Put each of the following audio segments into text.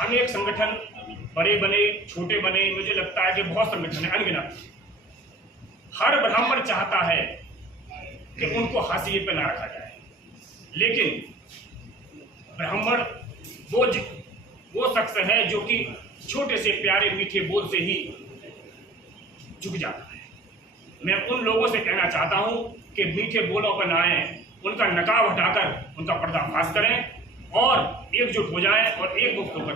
अनेक संगठन बड़े बने, छोटे बने, मुझे लगता है कि बहुत संगठन है अनगिनत। हर ब्राह्मण चाहता है कि उनको हाशिए पे ना रखा जाए, लेकिन ब्राह्मण वो शख्स है जो कि छोटे से प्यारे मीठे बोल से ही झुक जाता है। मैं उन लोगों से कहना चाहता हूं कि मीठे बोलों पर ना आए, उनका नकाब हटाकर उनका पर्दाफाश करें और एकजुट हो जाएं और एक मुक्त होकर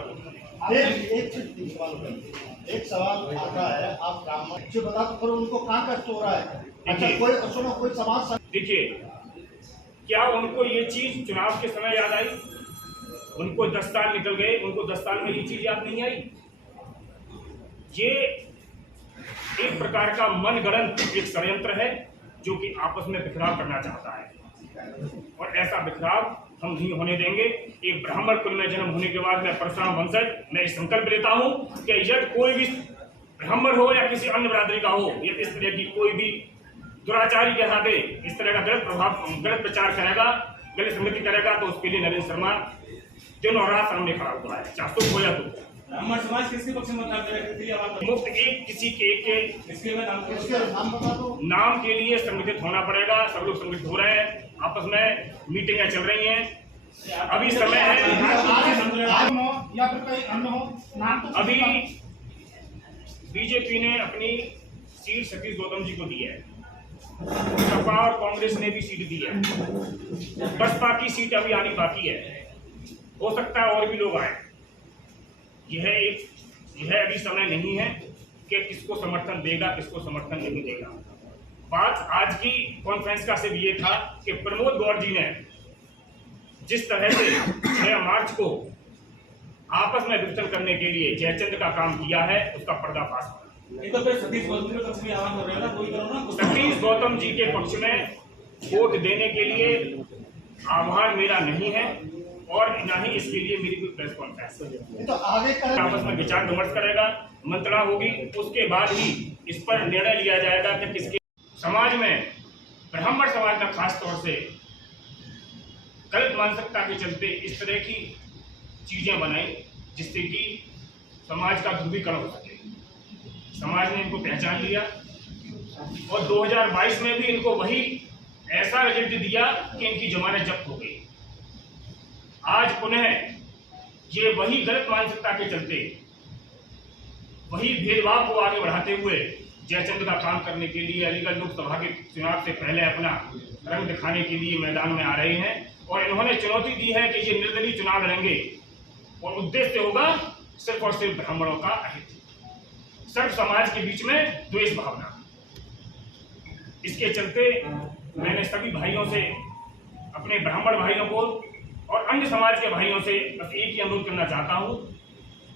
एक सवाल आता है, आप ब्राह्मण जो बता तो करो उनको कहाँ कष्ट हो रहा है? अच्छा, कोई समाज देखिए, क्या उनको ये चीज चुनाव के समय याद आई? उनको 10 साल निकल गए, उनको 10 साल में ये चीज याद नहीं आई। ये एक प्रकार का मनगढ़ंत एक षड्यंत्र है जो कि आपस में बिखराव करना चाहता है, और ऐसा बिखराव हम नहीं होने देंगे। एक ब्राह्मण कुल में जन्म होने के बाद मैं परशुराम वंशज, मैं संकल्प लेता हूं कि यदि कोई भी ब्राह्मण हो या किसी अन्य बिरादरी का हो, यदि इस तरह की कोई भी दुराचारी के साथ इस तरह का गलत प्रचार करेगा, गलत संगति करेगा, तो उसके लिए नरेंद्र शर्मा दिन और रात सामने खड़ा हुआ है, चाहे सुख हो या दुख। ब्राह्मण समाज किसके पक्ष में मतदान करेगा? मुफ्त एक किसी के एक इसके नाम बता दो। नाम के लिए संगठित होना पड़ेगा। सब लोग संगठित हो रहे हैं, आपस में मीटिंगें चल रही हैं, अभी समय है। या फिर कहीं अन्य हो नाम तो अभी बीजेपी ने अपनी सीट सतीश गौतम जी को दी है, सपा और कांग्रेस ने भी सीट दी है, बसपा की सीट अभी आनी बाकी है, हो सकता है और भी लोग आए। यह अभी समय नहीं है कि किसको समर्थन देगा, किसको समर्थन नहीं देगा। बात आज की कॉन्फ्रेंस का सिर्फ ये था कि प्रमोद गौड़ जी ने जिस तरह से 6 मार्च को आपस में विघटन करने के लिए जयचंद का काम किया है, उसका पर्दाफाश हुआ। सतीश गौतम के पक्ष में आह्वान कर रहे हैं, कोई करो ना। सतीश गौतम जी के पक्ष में वोट देने के लिए आह्वान मेरा नहीं है और न ही इसके लिए मेरी कोई प्रेस कॉन्फ्रेंस है। तो आगे आपस में विचार विमर्श करेगा, मंत्रणा होगी, उसके बाद ही इस पर निर्णय लिया जाएगा कि किसके समाज में, ब्राह्मण समाज में खास तौर से गलत मानसिकता के चलते इस तरह की चीजें बनाई जिससे कि समाज का ध्रुवीकरण हो सके। समाज ने इनको पहचान लिया और 2022 में भी इनको वही ऐसा रिजल्ट दिया कि इनकी जमानत जब्त हो गई। आज पुनः ये वही गलत मानसिकता के चलते, वही भेदभाव को आगे बढ़ाते हुए जयचंद का काम करने के लिए अलीगढ़ लोकसभा के चुनाव से पहले अपना रंग दिखाने के लिए मैदान में आ रहे हैं। और इन्होंने चुनौती दी है कि ये निर्दलीय चुनाव लड़ेंगे और उद्देश्य होगा सिर्फ और सिर्फ ब्राह्मणों का अहित, सर्व समाज के बीच में द्वेष भावना। इसके चलते मैंने सभी भाइयों से, अपने ब्राह्मण भाइयों को और अन्य समाज के भाइयों से बस एक ही अनुरोध करना चाहता हूं,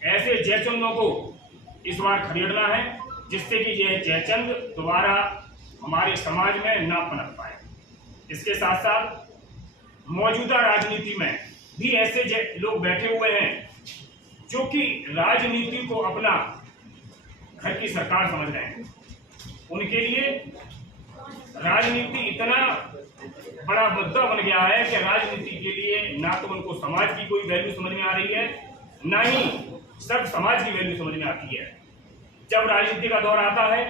ऐसे जयचंदों को इस बार खदेड़ना है जिससे कि यह जयचंद दोबारा हमारे समाज में ना पनप पाए। इसके साथ साथ मौजूदा राजनीति में भी ऐसे लोग बैठे हुए हैं जो कि राजनीति को अपना घर की सरकार समझ रहे हैं। उनके लिए राजनीति इतना बड़ा मुद्दा बन गया है कि राजनीति के लिए ना तो उनको समाज की कोई वैल्यू समझ में आ रही है, ना ही सब समाज की वैल्यू समझ में आती है। जब राजनीति का दौर आता है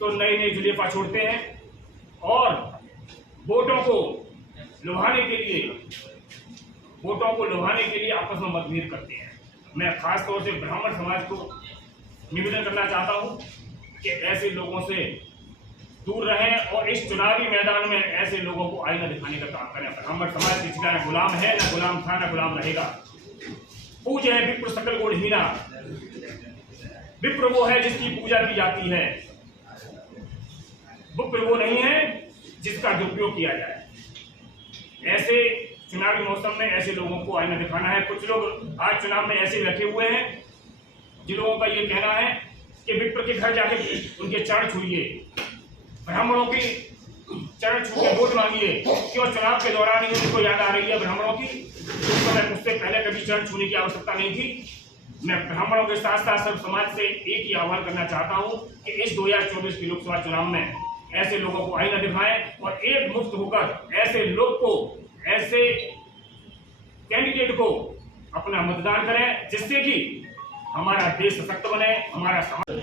तो नए नए जुलेफा छोड़ते हैं और वोटों को लुभाने के लिए आपस में मतभेद करते हैं। मैं खास तौर से ब्राह्मण समाज को निवेदन करना चाहता हूं कि ऐसे लोगों से दूर रहें और इस चुनावी मैदान में ऐसे लोगों को आईना दिखाने का काम करें। ब्राह्मण समाज किसी का न गुलाम है, न गुलाम था, न गुलाम रहेगा। पूज्य है विप्र सकल गुण हीना, विप्र वो है जिसकी पूजा की जाती है, विप्र वो नहीं है जिसका दुरुपयोग किया जाए। ऐसे चुनावी मौसम में ऐसे लोगों को आईना दिखाना है। कुछ लोग आज चुनाव में ऐसे बैठे हुए हैं जिन लोगों का ये कहना है कि विप्र के घर जाके उनके चरण छूइए, ब्राह्मणों की चरण छू के वोट मांगिए। क्यों चुनाव के दौरान ही उनको याद आ रही है ब्राह्मणों की? उस समय मुझसे पहले कभी चरण छूने की आवश्यकता नहीं थी। मैं ब्राह्मणों के साथ साथ सब समाज से एक ही आह्वान करना चाहता हूं कि इस 2024 के लोकसभा चुनाव में ऐसे लोगों को आईना दिखाएं और एक मुक्त होकर ऐसे लोग को, ऐसे कैंडिडेट को अपना मतदान करें, जिससे कि हमारा देश सशक्त बने, हमारा समाज।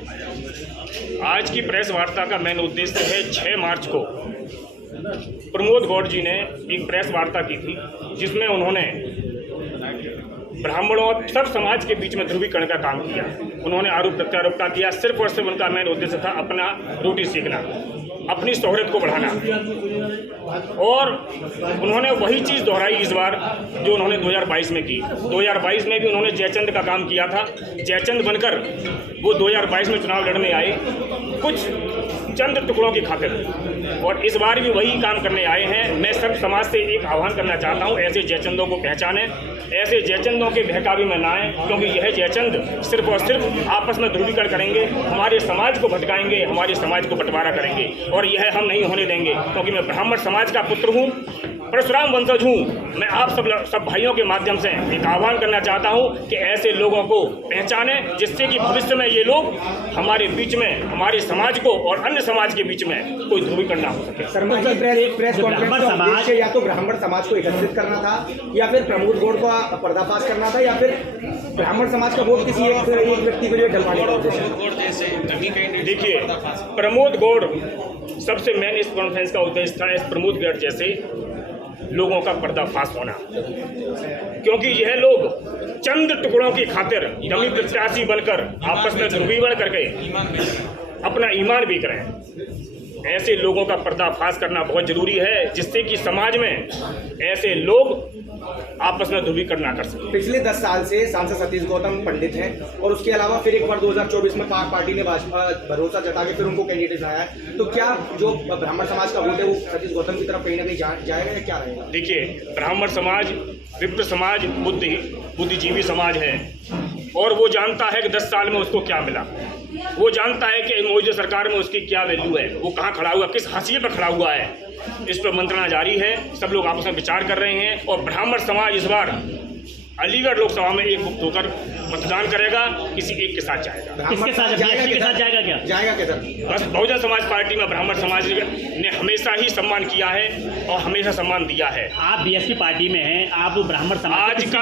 आज की प्रेस वार्ता का मेन उद्देश्य है 6 मार्च को प्रमोद गौड़ जी ने एक प्रेस वार्ता की थी, जिसमें उन्होंने ब्राह्मणों और सब समाज के बीच में ध्रुवीकरण का काम किया। उन्होंने आरोप प्रत्यारोप का किया। सिर्फ और सिर्फ उनका मेन उद्देश्य था अपना रोटी सेकना, अपनी शोहरत को बढ़ाना, और उन्होंने वही चीज़ दोहराई इस बार जो उन्होंने 2022 में की। 2022 में भी उन्होंने जयचंद का काम किया था। जयचंद बनकर वो 2022 में चुनाव लड़ने आए कुछ चंद टुकड़ों की खातिर, और इस बार भी वही काम करने आए हैं। मैं सब समाज से एक आह्वान करना चाहता हूँ, ऐसे जयचंदों को पहचानें, ऐसे जयचंदों के बहकावे में ना आएं, क्योंकि यह जयचंद सिर्फ और सिर्फ आपस में ध्रुवीकरण करेंगे, हमारे समाज को भटकाएंगे, हमारे समाज को बंटवारा करेंगे, और यह हम नहीं होने देंगे। क्योंकि मैं ब्राह्मण समाज का पुत्र हूँ, परशुराम वंशज हूँ। मैं आप सब भाइयों के माध्यम से एक आह्वान करना चाहता हूँ कि ऐसे लोगों को पहचानें, जिससे कि भविष्य में ये लोग हमारे बीच में, हमारे समाज को और अन्य समाज के बीच में कोई ध्रुवीकरण ना हो सके। प्रेस कॉन्फ्रेंस का उद्देश्य या तो ब्राह्मण समाज को एकत्रित करना था, या फिर प्रमोद गौड़ का पर्दाफाश करना था, या फिर ब्राह्मण समाज का वोट किसी एक व्यक्ति के लिए डलवाने का उद्देश्य। देखिए, प्रमोद गौड़ सबसे मेन इस कॉन्फ्रेंस का उद्देश्य था, इस प्रमोद गौड़ जैसे लोगों का पर्दाफाश होना, क्योंकि यह लोग चंद टुकड़ों की खातिर डमी प्रत्याशी बनकर आपस में ध्रुवीकरण करके अपना ईमान बेच रहे हैं। ऐसे लोगों का पर्दाफाश करना बहुत जरूरी है, जिससे कि समाज में ऐसे लोग आपस में ध्रुवीकरण ना कर सके। पिछले 10 साल से सांसद सतीश गौतम पंडित हैं, और उसके अलावा फिर एक बार 2024 में पार्टी ने भाजपा भरोसा जता के फिर उनको कैंडिडेट बनाया है। तो क्या जो ब्राह्मण समाज का वोट है वो सतीश गौतम की तरफ कहीं ना कहीं जाएगा या क्या रहेगा? देखिए, ब्राह्मण समाज, विप्र समाज बुद्धिजीवी समाज है, और वो जानता है कि 10 साल में उसको क्या मिला। वो जानता है कि मौजूदा सरकार में उसकी क्या वैल्यू है, वो कहाँ खड़ा हुआ, किस हाशिए पर खड़ा हुआ है। इस पर मंत्रणा जारी है, सब लोग आपस में विचार कर रहे हैं, और ब्राह्मण समाज इस बार अलीगढ़ लोकसभा में एकजुट होकर मतदान करेगा, किसी एक के साथ जाएगा। किसके साथ जाएगा? क्या जाएगा किधर? बस बहुजन समाज पार्टी में ब्राह्मण समाज ने हमेशा ही सम्मान किया है और हमेशा सम्मान दिया है। आप बीएसपी पार्टी में हैं, आप ब्राह्मण समाज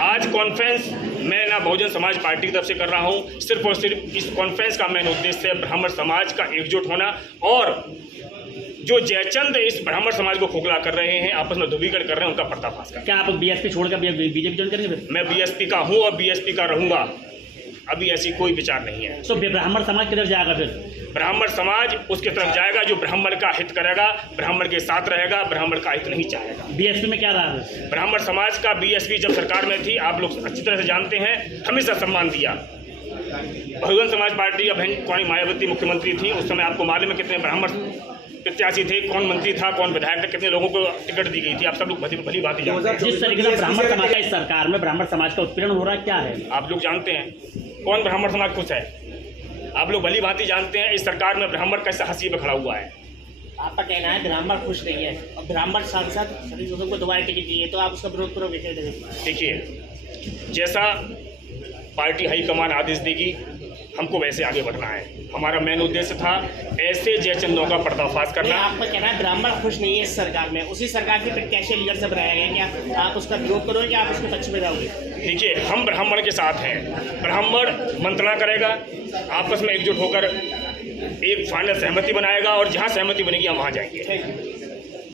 आज कॉन्फ्रेंस मैं ना बहुजन समाज पार्टी की तरफ से कर रहा हूँ। सिर्फ और सिर्फ इस कॉन्फ्रेंस का मेन उद्देश्य है ब्राह्मण समाज का एकजुट होना, और जो जयचंद इस ब्राह्मण समाज को खोखला कर रहे हैं, आपस में ध्रुवीकरण कर रहे हैं, उनका पर्दाफाश करना। क्या आप बीएसपी छोड़कर बीजेपी ज्वाइन करेंगे? मैं बीएसपी का हूँ और बीएसपी का रहूँगा। अभी ऐसी कोई विचार नहीं है। तो ब्राह्मण समाज किधर जाएगा फिर? ब्राह्मण समाज उसके तरफ जाएगा जो ब्राह्मण का हित करेगा, ब्राह्मण के साथ रहेगा, ब्राह्मण का हित नहीं चाहेगा। बीएसपी में क्या रहा है? ब्राह्मण समाज का बीएसपी जब सरकार में थी, आप लोग अच्छी तरह से जानते हैं, हमेशा सम्मान दिया। बहुजन समाज पार्टी अब कौन मायावती मुख्यमंत्री थी, उस समय आपको मालूम है कितने ब्राह्मण प्रत्याशी थे, कौन मंत्री था, कौन विधायक था, कितने लोगों को टिकट दी गई थी, आप सब लोग भली बात जानते हैं। जिस तरीके से ब्राह्मण समाज का इस सरकार में ब्राह्मण समाज का उत्पीड़न हो रहा है, क्या है आप लोग जानते हैं? कौन ब्राह्मण समाज खुश है? आप लोग भली भांति जानते हैं इस सरकार में ब्राह्मण कैसे हाशिए पर खड़ा हुआ है। आपका कहना है ब्राह्मण खुश नहीं है, और ब्राह्मण सांसद सतीश गौतम को दोबारा टिकट दिए, तो आप उसका विरोध करोगे? देखिए, जैसा पार्टी हाईकमान आदेश देगी, हमको वैसे आगे बढ़ना है। हमारा मेन उद्देश्य था ऐसे जयचंदों का पर्दाफाश करना। आपका कहना है ब्राह्मण खुश नहीं है इस सरकार में, उसी सरकार के प्रत्याशी लीडर से बनाया गया, क्या आप उसका विरोध करोगे या आप उसके पक्ष में जाओगे? देखिए, हम ब्राह्मण के साथ हैं। ब्राह्मण मंत्रणा करेगा, आपस में एकजुट होकर एक फाइनल सहमति बनाएगा, और जहाँ सहमति बनेगी हम वहाँ जाएंगे।